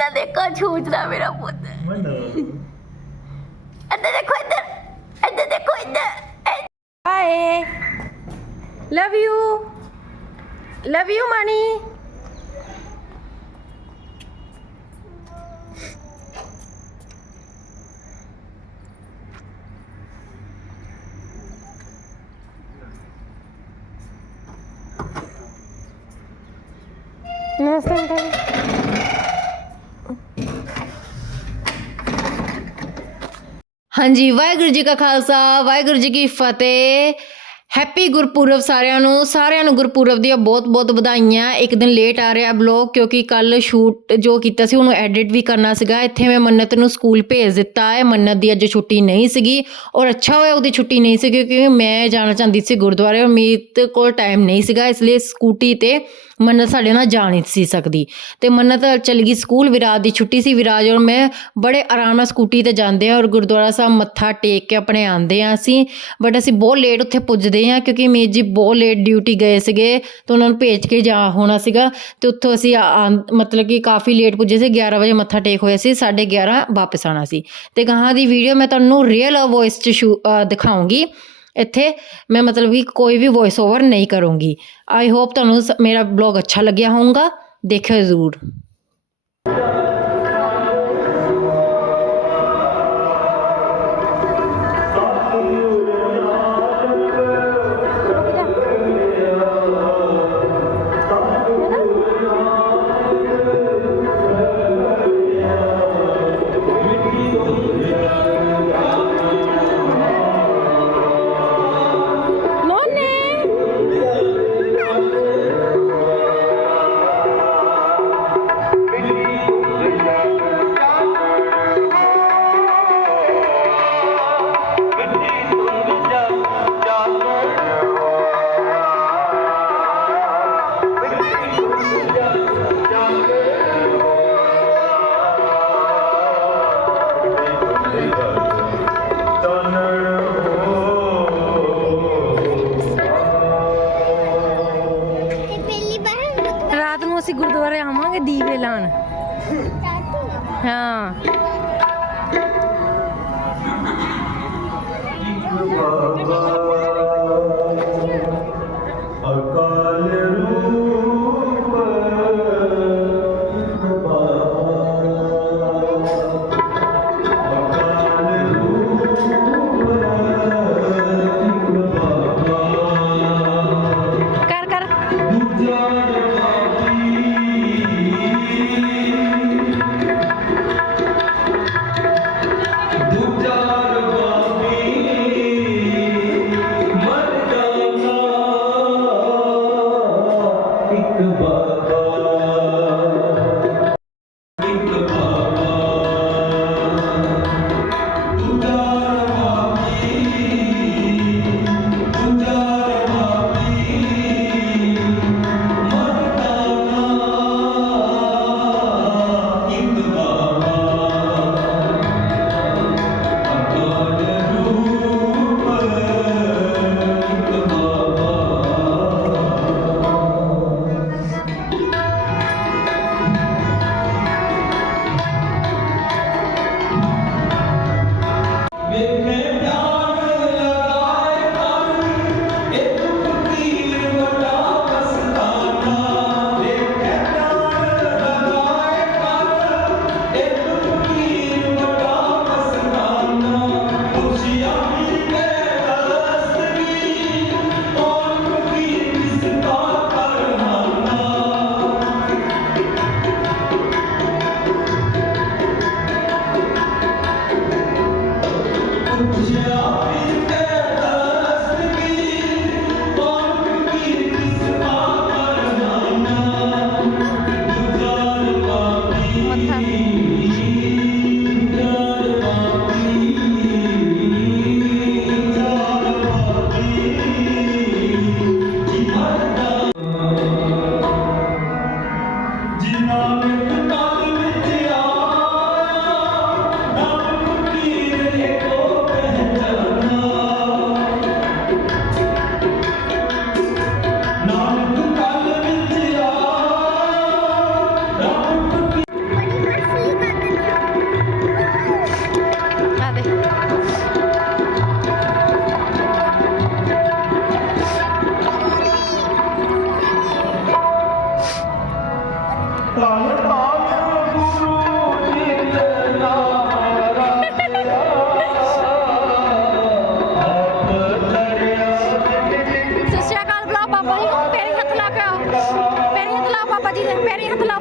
cuenta de cachucha, mira puta. Bueno. Antes de cuenta, antes de cuenta. Eh. Bye. Love you. Love you, money. No, no, no. ਹਾਂਜੀ, ਵਾਹਿਗੁਰੂ ਜੀ ਕਾ ਖਾਲਸਾ, ਵਾਹਿਗੁਰੂ ਜੀ ਕੀ ਫਤਿਹ। Happy Gurpurab ਸਾਰਿਆਂ ਨੂੰ। ਸਾਰਿਆਂ ਨੂੰ ਗੁਰਪੁਰਬ ਦੀਆਂ ਬਹੁਤ-ਬਹੁਤ ਵਧਾਈਆਂ। ਇੱਕ ਦਿਨ ਲੇਟ ਆ ਰਿਹਾ ਬਲੌਗ ਕਿਉਂਕਿ ਕੱਲ ਸ਼ੂਟ ਜੋ ਕੀਤਾ ਸੀ, ਉਹਨੂੰ ਐਡਿਟ ਵੀ ਕਰਨਾ ਸੀਗਾ। ਇੱਥੇ ਮੈਂ ਮੰਨਤ ਨੂੰ ਸਕੂਲ ਭੇਜ ਦਿੱਤਾ ਹੈ। ਮੰਨਤ ਦੀ ਅੱਜ ਛੁੱਟੀ ਨਹੀਂ ਸੀਗੀ। ਔਰ ਅੱਛਾ ਹੋਇਆ ਉਹਦੀ ਛੁੱਟੀ ਨਹੀਂ ਸੀ ਕਿਉਂਕਿ ਮੈਂ ਜਾਣਾ ਚਾਹੁੰਦੀ ਸੀ ਗੁਰਦੁਆਰੇ। ਔਰ ਮੀਤ ਕੋਲ ਟਾਈਮ ਨਹੀਂ ਸੀਗਾ, ਇਸ ਲਈ ਸਕੂਟੀ ਤੇ ਮੰਨਤ ਸਾਡੇ ਨਾਲ ਜਾ ਨਹੀਂ ਸੀ ਸਕਦੀ। ਤੇ ਮੰਨਤ ਚਲ ਗਈ ਸਕੂਲ ਵਿਰਾਜ ਦੀ ਛੁੱਟੀ ਸੀ। ਵਿਰਾਜ ਔਰ ਮੈਂ ਬੜੇ ਆਰਾਮ ਨਾਲ ਸਕੂਟੀ ਤੇ ਜਾਂਦੇ ਆ ਔਰ ਗੁਰਦੁਆਰਾ ਸਾਹਿਬ ਮੱਥਾ ਟੇਕ ਕੇ ਆਪਣੇ ਆਂਦੇ ਆ ਅਸੀਂ। ਬਟ ਅਸੀਂ ਬਹੁਤ ਲੇਟ ਉੱਥੇ ਪੁੱਜਦੇ ਆ ਕਿਉਂਕਿ ਮੀਤ ਜੀ ਬਹੁਤ ਲੇਟ ਡਿਊਟੀ ਗਏ ਸੀਗੇ ਤੇ ਉਹਨਾਂ ਨੂੰ ਭੇਜ ਕੇ ਜਾ ਹੋਣਾ ਸੀਗਾ। ਤੇ ਉੱਥੋਂ ਅਸੀਂ ਆ- ਮਤਲਬ ਕਿ ਕਾਫੀ ਲੇਟ ਪੁੱਜੇ ਸੀ। 11 ਵਜੇ ਮੱਥਾ ਟੇਕ ਹੋਇਆ ਸੀ 11:30 ਵਾਪਸ ਆਣਾ ਸੀ। ਤੇ ਗਾਹਾਂ ਦੀ ਵੀਡੀਓ ਮੈਂ ਤੁਹਾਨੂੰ ਰੀਅਲ ਵੌਇਸ ਚ ਸ਼ੂ- ਅ, ਦਿਖਾਉਂਗੀ। ਇੱਥੇ ਮੈਂ ਮਤਲਬ ਕਿ ਕੋਈ ਵੀ ਵੌਇਸ ਓਵਰ ਨਹੀਂ ਕਰੂੰਗੀ। ਆਈ ਹੋਪ ਤੁਹਾਨੂੰ ਸ- ਮੇਰਾ ਬਲੌਗ ਅੱਛਾ ਲੱਗਿਆ ਹੋਊਗਾ। ਦੇਖਿਓ ਜ਼ਰੂਰ।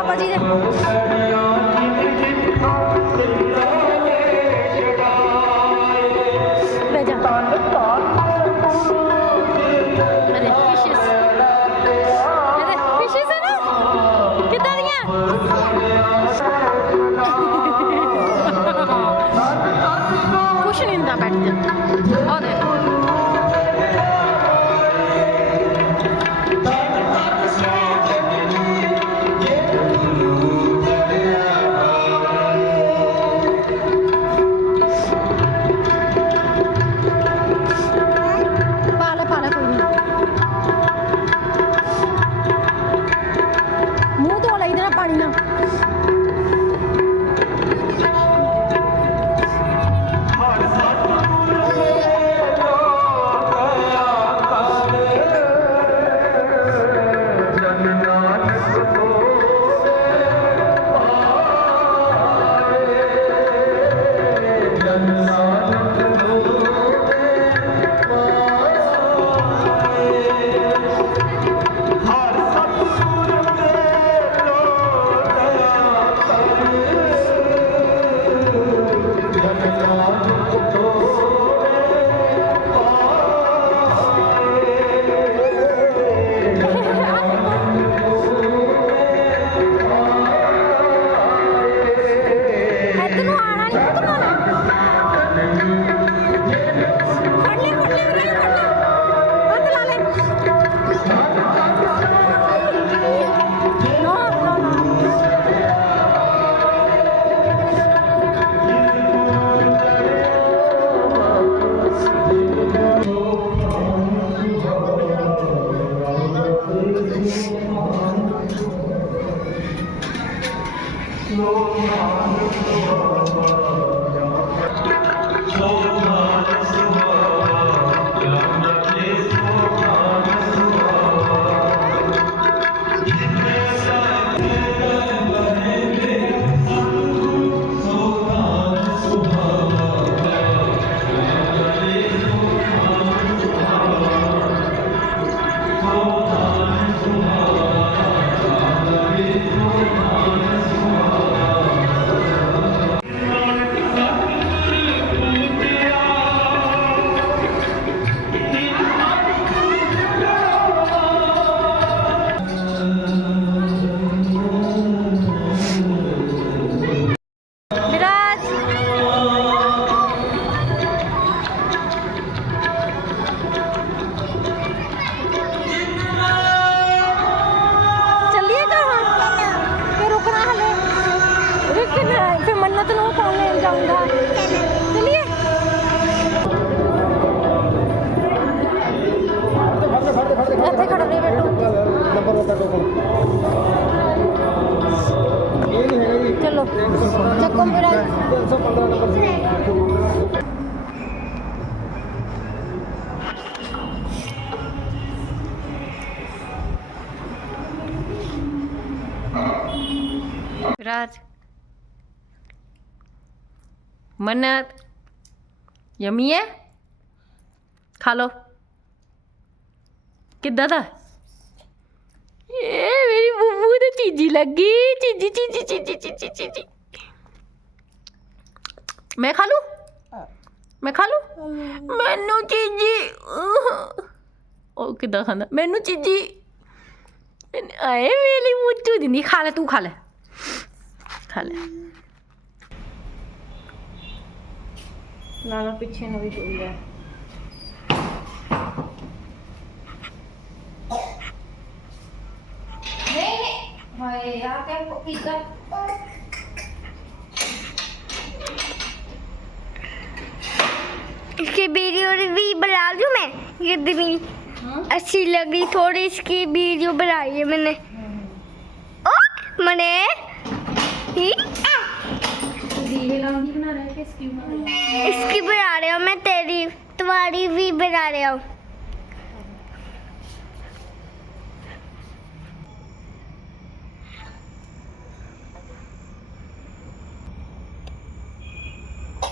ਬਾਬਾ ਜੀ ਦੇ ਬਹਿ ਜਾ ਅਰੇ ਫਿਸ਼ਸ ਅਰੇ ਫਿਸ਼ਸ ਹੈ ਨਾ ਕਿੱਦਾਂ ਦੀਆਂ ਕੁਛ ਨਹੀਂ ਹੁੰਦਾ ਬੈਠ ਜਾ ਆ ਨਾ ਫਿਰ ਮੰਨਤ ਨੂੰ ਕੌਣ ਲੈਣ ਇੱਥੇ ਖੜਾ ਨਹੀਂ ਬੈਠੋ ਚਲੋ ਚੱਕੋ ਮੇਰਾ ਰਾਜ ਮੰਨਤ ਯਮੀ ਹੈ ਖਾ ਲੋ ਕਿੱਦਾਂ ਦਾ ਇਹ ਮੇਰੀ ਬੁੱਬੂ ਤੇ ਚੀਜੀ ਲੱਗੀ ਚੀਜੀ ਚੀਜੀ ਚੀਜੀ ਚੀਜੀ ਚੀਜੀ ਮੈਂ ਖਾ ਲੂ ਮੈਂ ਖਾ ਲੂ ਮੈਨੂੰ ਚੀਜੀ ਉਹ ਕਿੱਦਾਂ ਖਾਂਦਾ ਮੈਨੂੰ ਚੀਜੀ ਆਏ ਮੇਰੀ ਮੁੱਚੂ ਦੀ ਨਹੀਂ ਖਾ ਲੈ ਤੂੰ ਖਾ ਲੈ ਖਾ ਲੈ ਲਾਲਾ ਪਿੱਛੇ ਨੂੰ ਵੀ ਚੁੱਲ ਗਿਆ ਹਾਏ ਆ ਕੇ ਪੀਤਾ इसकी वीडियो भी बना लूँ मैं ये भी अच्छी लगी थोड़ी इसकी वीडियो बनाई है मैंने ओ मैंने ही, आ, ਦੀਵੇ ਲਾਉਂਦੀ ਬਣਾ ਰਿਹਾ ਕਿ ਸਕਿਊ ਬਣਾ ਰਿਹਾ इसकी बना रहा हूँ मैं तेरी तुम्हारी भी बना रहा हूँ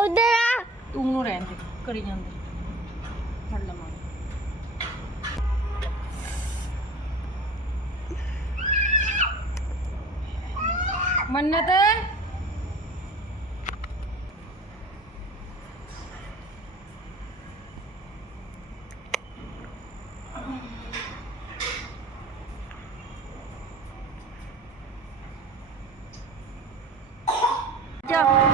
उधर आ ਤੂੰ ਨੂੰ ਰਹਿਣ ਦੇ ਕਰੀ ਜਾਂਦੇ ਫੜ ਲਵਾਂ ਮੰਨਤ ਚਲ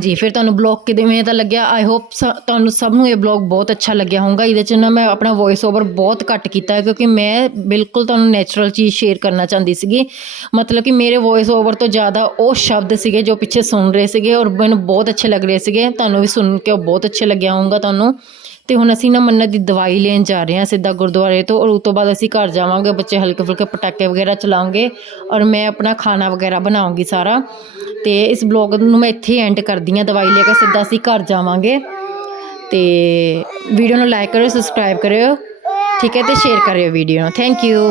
ਹਾਂਜੀ, ਫਿਰ ਤੁਹਾਨੂੰ ਬਲੌਗ ਕਿਵੇਂ ਦਾ ਲੱਗਿਆ? ਆਈ ਹੋਪ ਤੁਹਾਨੂੰ ਸਭ ਨੂੰ ਇਹ ਬਲੌਗ ਬਹੁਤ ਅੱਛਾ ਲੱਗਿਆ ਹੋਊਗਾ। ਇਹਦੇ ਚ ਨਾ ਮੈਂ ਆਪਣਾ ਵੌਇਸ ਓਵਰ ਬਹੁਤ ਘੱਟ ਕੀਤਾ ਹੈ, ਕਿਉਂਕਿ ਮੈਂ ਬਿਲਕੁਲ ਤੁਹਾਨੂੰ ਨੈਚੁਰਲ ਚੀਜ਼ ਸ਼ੇਅਰ ਕਰਨਾ ਚਾਹੁੰਦੀ ਸੀਗੀ। ਮਤਲਬ ਕਿ ਮੇਰੇ ਵੌਇਸ ਓਵਰ ਤੋਂ ਜ਼ਿਆਦਾ ਉਹ ਸ਼ਬਦ ਸੀਗੇ ਜੋ ਪਿੱਛੇ ਸੁਣ ਰਹੇ ਸੀਗੇ ਔਰ ਮੈਨੂੰ ਬਹੁਤ ਅੱਛੇ ਲੱਗ ਰਹੇ ਸੀਗੇ। ਤੁਹਾਨੂੰ ਵੀ ਸੁਣ ਕੇ ਉਹ ਬਹੁਤ ਅੱਛੇ ਲੱਗਿਆ ਹੋਊਗਾ ਤੁਹਾਨੂੰ। ਤੇ ਹੁਣ ਅਸੀਂ ਨਾ ਮੰਨਤ ਦੀ ਦਵਾਈ ਲੈਣ ਜਾ ਰਹੇ ਹਾਂ ਸਿੱਧਾ ਗੁਰਦੁਆਰੇ ਤੋਂ, ਔਰ ਉਸ ਤੋਂ ਬਾਅਦ ਅਸੀਂ ਘਰ ਜਾਵਾਂਗੇ, ਬੱਚੇ ਹਲਕੇ ਫੁਲਕੇ ਪਟਾਕੇ ਵਗੈਰਾ ਚਲਾਉਂਗੇ, ਔਰ ਮੈਂ ਆਪਣਾ ਖਾਣਾ ਵਗੈਰਾ ਬਣਾਉਂਗੀ ਸਾਰਾ। ਤੇ ਇਸ ਬਲੌਗ ਨੂੰ ਮੈਂ ਇੱਥੇ ਐਂਡ ਕਰਦੀ ਹਾਂ, ਦਵਾਈ ਲੈ ਕੇ ਸਿੱਧਾ ਅਸੀਂ ਘਰ ਜਾਵਾਂਗੇ। ਤੇ ਵੀਡੀਓ ਨੂੰ ਲਾਈਕ ਕਰਿਓ ਸਬਸਕ੍ਰਾਈਬ ਕਰਿਓ, ਠੀਕ ਹੈ, ਤੇ ਸ਼ੇਅਰ ਕਰਿਓ ਵੀਡੀਓ ਨੂੰ। Thank you